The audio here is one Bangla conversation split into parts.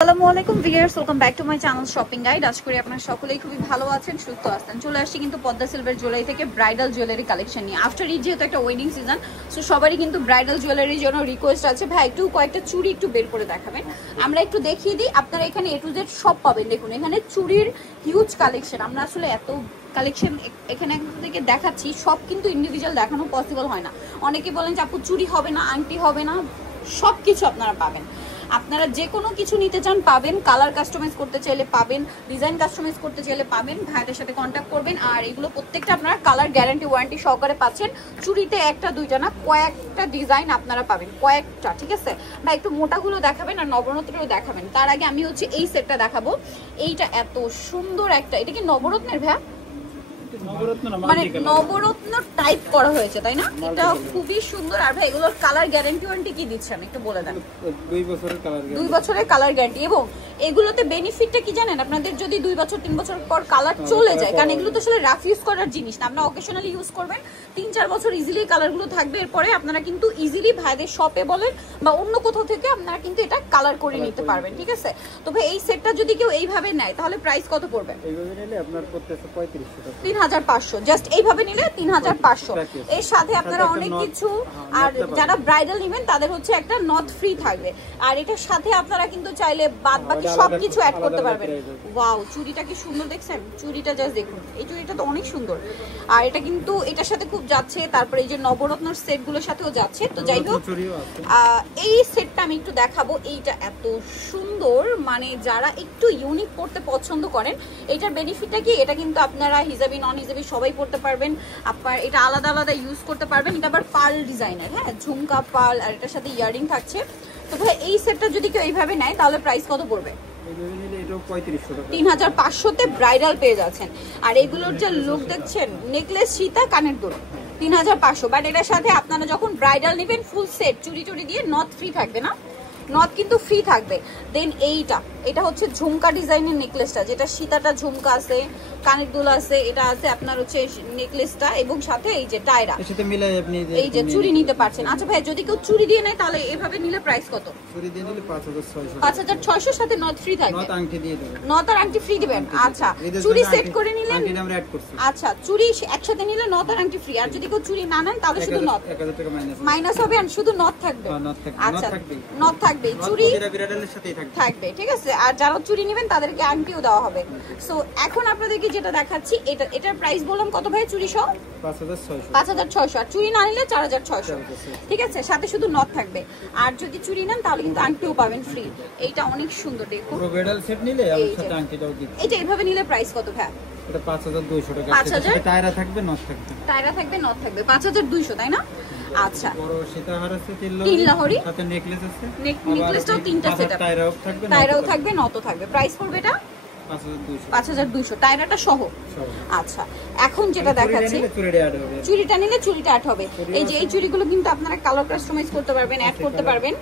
আসসালামু আলাইকুম viewers, welcome back to my channel shopping guide. আশা করি আপনারা সকলেই খুবই ভালো আছেন, সুস্থ আছেন। চলে আসছি কিন্তু পদ্মা সিলভার জুয়েলারি থেকে ব্রাইডাল জুয়েলারি কালেকশন নিয়ে। আফটার ঈদ যেহেতু একটা ওয়েডিং সিজন, সো সবারই কিন্তু ব্রাইডাল জুয়েলারির জন্য রিকোয়েস্ট আছে, ভাই একটু কয়েকটা চুড়ি একটু বের করে দেখাবেন। আমরা একটু দেখিয়ে দিই, আপনারা এখানে এ টু জেড সব পাবেন। দেখুন এখানে চুড়ির হিউজ কালেকশন। আমরা আসলে এত কালেকশন এখানে থেকে দেখাচ্ছি, সব কিন্তু ইন্ডিভিজুয়াল দেখানো পসিবল হয় না। অনেকে বলেন যে আপু চুড়ি হবে না, আংটি হবে না, সব কিছু আপনারা পাবেন। আপনারা যে কোনো কিছু নিতে চান পাবেন, কালার কাস্টমাইজ করতে চাইলে পাবেন, ডিজাইন কাস্টমাইজ করতে চাইলে পাবেন। ভাইদের সাথে কন্ট্যাক্ট করবেন। আর এগুলো প্রত্যেকটা আপনারা কালার গ্যারান্টি ওয়ারেন্টি সহকারে পাচ্ছেন। চুড়িতে একটা দুইটা না, কয়েকটা ডিজাইন আপনারা পাবেন, কয়েকটা। ঠিক আছে ভাই, একটু মোটাগুলো দেখাবেন আর নবরত্নেরও দেখাবেন। তার আগে আমি হচ্ছে এই সেটটা দেখাবো। এইটা এত সুন্দর একটা, এটা কি নবরত্নের ভাই? মানে নবরত্ন টাইপ করা হয়েছে তাই না? এটা খুবই সুন্দর। আর ভাই এগুলোর কালার গ্যারান্টি ওয়ারেন্টি কি দিচ্ছেন একটু বলে দেন। 2 বছরের কালার গ্যারান্টি। এবং এগুলোতে বেনিফিটটা কি জানেন আপনাদের? যদি 2 বছর 3 বছর পর কালার চলে যায়, কারণ এগুলো তো আসলে রাফ ইউজ করার জিনিস না, আপনারা অকেশনালি ইউজ করবেন, 3-4 বছর ইজিলি কালারগুলো থাকবে। এরপরে আপনারা কিন্তু ইজিলি ভাইদের শপে বলেন বা অন্য কোথাও থেকে আপনারা কিন্তু এটা কালার করে নিতে পারবেন। ঠিক আছে, তো ভাই এই সেটটা যদি কেউ এইভাবে নেয় তাহলে প্রাইস কত পড়বে? এইভাবে নিলে আপনার পড়তেছে 3500 টাকা। 3500 জাস্ট এইভাবে নিলে 3500। এর সাথে আপনারা অনেক কিছু, আর যারা ব্রাইডাল নেবেন তাদের হচ্ছে একটা নথ ফ্রি থাকবে। আর এটার সাথে আপনারা কিন্তু চাইলে বাদ বাকি সবকিছু অ্যাড করতে পারবেন। ওয়াও, চুড়িটা কি সুন্দর দেখছেন? চুড়িটা জাস্ট দেখুন, এই চুড়িটা তো অনেক সুন্দর। আর এটা কিন্তু এটার সাথে খুব যাচ্ছে। তারপরে এই যে নবরত্নর সেটগুলোর সাথেও যাচ্ছে। তো যাই হোক, এই সেটটা আমি একটু দেখাবো। এইটা এত সুন্দর, মানে যারা একটু ইউনিক পড়তে পছন্দ করেন, এটার বেনিফিটটা কি? এটা কিন্তু আপনারা হিজাবি নন হিজাবি সবাই পড়তে পারবেন। আপনার এটা আলাদা আলাদা ইউজ করতে পারবেন। এটা আবার পার্ল ডিজাইনের, হ্যাঁ, ঝুমকা পার্ল, আর এটার সাথে ইয়ারিং থাকছে। তো ভাই এই সেটটা যদি কেউ এইভাবে নেয় তাহলে প্রাইস কত পড়বে? 3500-তে ব্রাইডাল পেয়ে যাচ্ছেন। আর এগুলোর যে লুক দেখছেন, নেকলেস, সীতা, কানের দুল, 3500। বাট এটার সাথে আপনারা যখন ব্রাইডাল নেবেন ফুল সেট চুড়ি টুড়ি দিয়ে নথ ফ্রি থাকবে না, নথ কিন্তু ফ্রি থাকবে। দেন এটা হচ্ছে ঝুমকা ডিজাইনের নেকলেসটা, যেটা সীতাটা ঝুমকা আছে, কানের দুল আছে, এটা আছে আপনার হচ্ছে নেকলেসটা, এবং সাথে এই যে টায়রা, এর সাথে মিলাই আপনি এই যে চুড়ি নিতে পারছেন। আচ্ছা ভাই, যদি কেউ চুড়ি দিয়ে নেয় তাহলে এভাবে নিলে প্রাইস কত? চুড়ি দিয়ে নিলে 5600। 5600 সাথে নথ ফ্রি থাকবে, নথ আংটি দিয়ে দেবেন, নথ আর আংটি ফ্রি দিবেন। আচ্ছা, চুড়ি সেট করে নিলেন, আংটিটা আমরা অ্যাড করছি। আচ্ছা, চুড়ি একসাথে নিলে নথ আর আংটি ফ্রি। আর যদি কেউ চুড়ি না নেন তাহলে শুধু নথ 1000 টাকা মাইনাস হবে, আর শুধু নথ থাকবে। আচ্ছা, নথ থাকবে, চুড়ি ব্রাইডালের সাথেই থাকবে। ঠিক আছে, আর যারা চুড়ি নেবেন তাদেরকে আংটিও দেওয়া হবে। সো এখন আপনাদেরকে যেটা দেখাচ্ছি, এটার প্রাইস বললাম কত ভাই? চুড়ি সহ 5600, আর চুড়ি না নিলে 4600। ঠিক আছে, সাথে শুধু নথ থাকবে। আর যদি চুড়ি নেন তাহলে কিন্তু আংটিও পাবেন ফ্রি। এইটা অনেক সুন্দর, দেখুন পুরো ব্রাইডাল সেট নিলে আমার সাথে আংটিটাও দিচ্ছি। এটা এইভাবে নিলে প্রাইস কত ভাই? এটা 5200 টাকা। 5000 টায়রা থাকবে, নথ থাকবে, টায়রা থাকবে, নথ থাকবে, 5200 তাই না? আচ্ছা, বড় সীতাহার আছে, তিন লাহোরি, সাথে নেকলেস আছে, নেকলেসটাও 3টা সেট আছে, টায়রাও থাকবে, নথও থাকবে। প্রাইস পড়বে এটা 5200, টায়রাটা সহ। আচ্ছা, এখন যেটা দেখাচ্ছি, চুড়িটা নিলে চুড়িটা অ্যাড হবে। এই যে এই চুড়িগুলো কিন্তু আপনারা কালার কাস্টমাইজ করতে পারবেন, অ্যাড করতে পারবেন।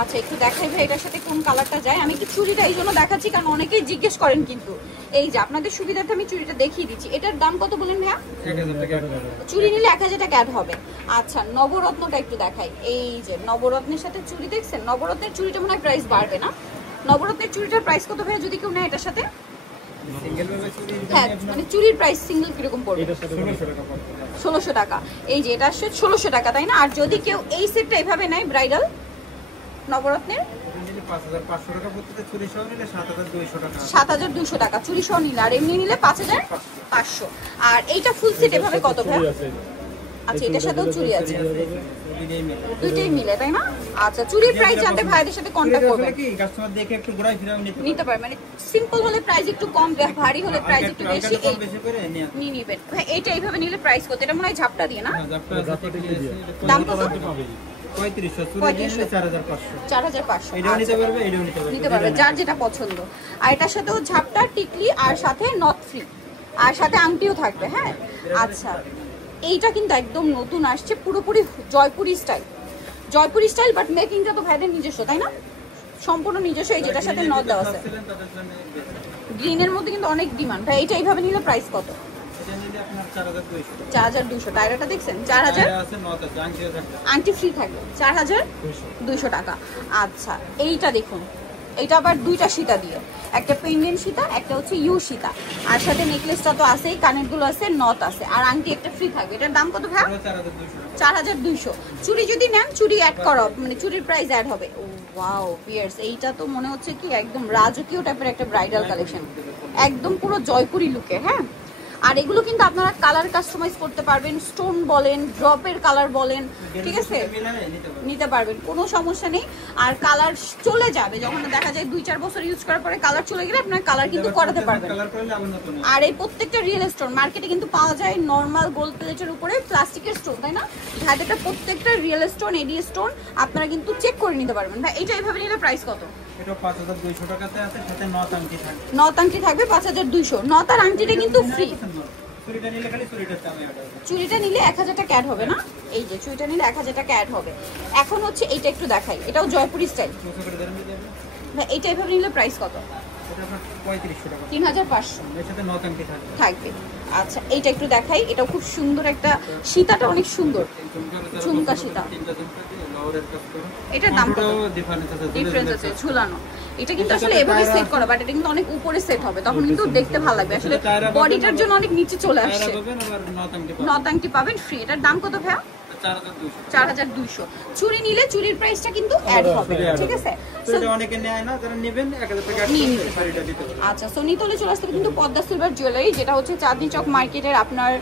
আচ্ছা, একটু দেখাই ভাই এটার সাথে কোন কালারটা যায়। আমি কি চুড়িটা এই জন্য দেখাচ্ছি কারণ অনেকেই জিজ্ঞেস করেন, কিন্তু এই যে আপনাদের সুবিধার্থে আমি চুড়িটা দেখিয়ে দিচ্ছি। এটার দাম কত বলেন ভাইয়া? 1000 টাকা। চুড়ি নিলে 1000 টাকা অ্যাড হবে। আচ্ছা, নবরত্নটা একটু দেখাই। এই যে নবরত্নের সাথে চুড়ি দেখছেন, নবরত্নের চুড়িটা মনে হয় প্রাইস বাড়বে না? নবরত্নের চুড়িটার প্রাইস কত ভাইয়া যদি কেউ নেয় এটার সাথে? হ্যাঁ, মানে চুড়ির প্রাইস সিঙ্গেল কিরকম পড়বে? 1600 টাকা। এই যে এটা আসছে 1600 টাকা, তাই না? আর যদি কেউ এই সেটটা এভাবে নেয় ব্রাইডাল নবরত্নের, 5500 টাকা পড়তে, চুড়ি সহ নিলে 7200 টাকা। 7200 টাকা চুড়ি সহ নিলে, আর এমনি নিলে 5500। আর এইটা ফুল সেট এভাবে কত ভাই? আচ্ছা, এটার সাথেও চুড়ি আছে, দুইটাই মিলে, তাই না? আচ্ছা, চুড়ির প্রাইস জানতে ভাইদের সাথে কন্টাক্ট করবেন, কি কাস্টমার দেখে একটু ঘোরায় ফিরাও নিতে পারবেন। মানে সিম্পল হলে প্রাইস একটু কম, ভারী হলে প্রাইস একটু বেশি, এই নিয়ে নেবেন। ভাই এটা এইভাবে নিলে প্রাইস কত? এটা মনে হয় ঝাপটা দিয়ে না? দাম কত? 3500, 4500 এটাও নিতে পারবে, এটাও নিতে পারবে, যার যেটা পছন্দ। আর এটার সাথেও ঝাপটা, টিকলি, আর সাথে নথ ফ্রি, আর সাথে আংটিও থাকবে। হ্যাঁ, আচ্ছা, এইটা কিন্তু একদম নতুন আসছে, পুরোপুরি জয়পুরি স্টাইল, বাট মেকিংটা তো ভাইদের নিজস্ব, তাই না? সম্পূর্ণ নিজস্ব। এই যেটার সাথে নথ দেওয়া আছে, গ্রিনের মধ্যে কিন্তু অনেক ডিমান্ড। ভাই এটা এইভাবে নিলে প্রাইস কত? 4200। টায়রাটা দেখছেন 4000, আংটি ফ্রি থাকবে 4200 টাকা। আচ্ছা, এইটা দেখুন, এটা আবার দুইটা সীতা দিয়ে, একটা পেন্ডেন্ট সীতা, একটা হচ্ছে ইউ সীতা, আর সাথে নেকলেসটা তো আছেই, কানেরগুলো আছে, নথ আছে, আর আংটি একটা ফ্রি থাকবে। এটার দাম কত ভাই? 4200। চুড়ি যদি নেন চুড়ি অ্যাড করা, মানে চুড়ির প্রাইস অ্যাড হবে। ওয়াও পিয়ার্স, এইটা তো মনে হচ্ছে কি একদম রাজকীয় টাইপের একটা ব্রাইডাল কালেকশন, একদম পুরো জয়পুরি লুকে। হ্যাঁ, আর এগুলো কিন্তু আপনারা কালার কাস্টমাইজ করতে পারবেন, স্টোন বলেন, ড্রপের কালার বলেন, ঠিক আছে, নিতে পারবেন, কোনো সমস্যা নেই। আর কালার চলে যাবে যখন দেখা যায় 2-4 বছর ইউজ করার পরে কালার চলে গেলে আপনার কালার কিন্তু করাতে পারবেন। আর এই প্রত্যেকটা রিয়েল স্টোন মার্কেটে কিন্তু পাওয়া যায় নর্মাল গোল্ড প্লেটের উপরে প্লাস্টিকের স্টোন, তাই না? ভাইটা প্রত্যেকটা রিয়েল স্টোন, এডি স্টোন আপনারা কিন্তু চেক করে নিতে পারবেন। ভাই এটা এইভাবে নিলে প্রাইস কত? এটা 5200 টাকাতে আছে, সাথে নথ আংটি থাকবে। নথ আংটি থাকবে 5200। নথ আর আংটিটা কিন্তু ফ্রি। চুড়িটা নিলে খালি চুড়িটার দাম অ্যাড হবে। চুড়িটা নিলে 1000 টাকা অ্যাড হবে না? এই যে চুড়িটা নিলে 1000 টাকা অ্যাড হবে। এখন হচ্ছে এইটা একটু দেখাই, এটাও জয়পুরি স্টাইল। ভাই এইটা এইভাবে নিলে প্রাইস কত? এটা আপনার 3500 টাকা। 3500 এর সাথে নথ আংটি থাকবে। থাকবে। আচ্ছা এইটা একটু দেখাই, এটাও খুব সুন্দর একটা, সীতাটা অনেক সুন্দর, ঝুমকা সীতা। এটার দাম কত? ডিফারেন্স আছে, ঝুলানো। এটা কিন্তু আসলে এভাবে সেট করা, বাট এটা কিন্তু অনেক উপরে সেট হবে, তখন কিন্তু দেখতে ভালো লাগবে। আসলে বডিটার জন্য অনেক নিচে চলে আসছে। নথ আংটি পাবেন ফ্রি। এটার দাম কত ভাইয়া? 4200। চুড়ি নিলে চুড়ির প্রাইসটা কিন্তু অ্যাড হবে, ঠিক আছে? তো এটা অনেকে নেয় না, যারা নেবেন 1000 টাকা শাড়িটা দিতে পারবেন। আচ্ছা, সো নিতলে চলে আসতে কিন্তু পদ্মা সিলভার জুয়েলারি, যেটা হচ্ছে চাঁদনি চক মার্কেটের আপনার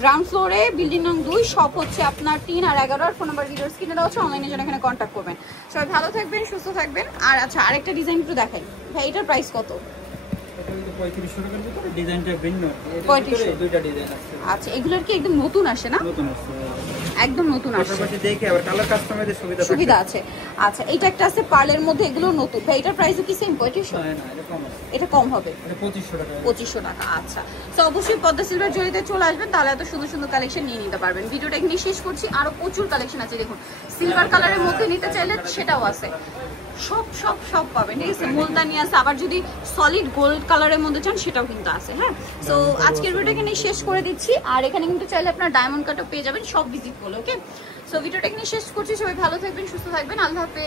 গ্রাউন্ড ফ্লোরে, বিল্ডিং নং 2, শপ হচ্ছে আপনার 3 আর 11। আর ফোন নাম্বার ভিডিওর স্ক্রিনে দেওয়া আছে, অনলাইনে জন্য এখানে কন্ট্যাক্ট করবেন। সবাই ভালো থাকবেন, সুস্থ থাকবেন। আর আচ্ছা আরেকটা ডিজাইন একটু দেখাই ভাই, এটার প্রাইস কত? এটা কিন্তু 3500 টাকার ভিতরে, ডিজাইনটা ভিন্ন। এটার 3500 ভিতরে দুইটা ডিজাইন আছে। আচ্ছা, এগুলোর কি একদম নতুন আসে না? নতুন আছে, একদম নতুন আসে, পাশাপাশি দেখে আবার কালার কাস্টমাইজের সুবিধা আছে। আচ্ছা, এইটা একটা আছে পার্লের মধ্যে, এগুলো নতুন। ভাই এটার প্রাইসও কি সেম 3500? না না, এটা কম আছে, এটা কম হবে, এটা 2500 টাকা। 2500 টাকা। আচ্ছা, তো অবশ্যই পদ্মা সিলভার জুয়েলারিতে চলে আসবেন, তাহলে এত সুন্দর সুন্দর কালেকশন নিয়ে নিতে পারবেন। ভিডিওটা এখানে শেষ করছি, আরো প্রচুর কালেকশন আছে। দেখুন সিলভার কালারের মধ্যে নিতে চাইলে সেটাও আছে, সব সব সব পাবেন, ঠিক আছে? মুলতানি আছে, আবার যদি সলিড গোল্ড কালারের মধ্যে চান সেটাও কিন্তু আছে। হ্যাঁ, সো আজকের ভিডিওটা এখানে শেষ করে দিচ্ছি। আর এখানে কিন্তু চাইলে আপনার ডায়মন্ড কাটও পেয়ে যাবেন সব ভিজিট করলে। ওকে, সো ভিডিওটা এখানে শেষ করছি। সবাই ভালো থাকবেন, সুস্থ থাকবেন, আল্লাহ হাফেজ।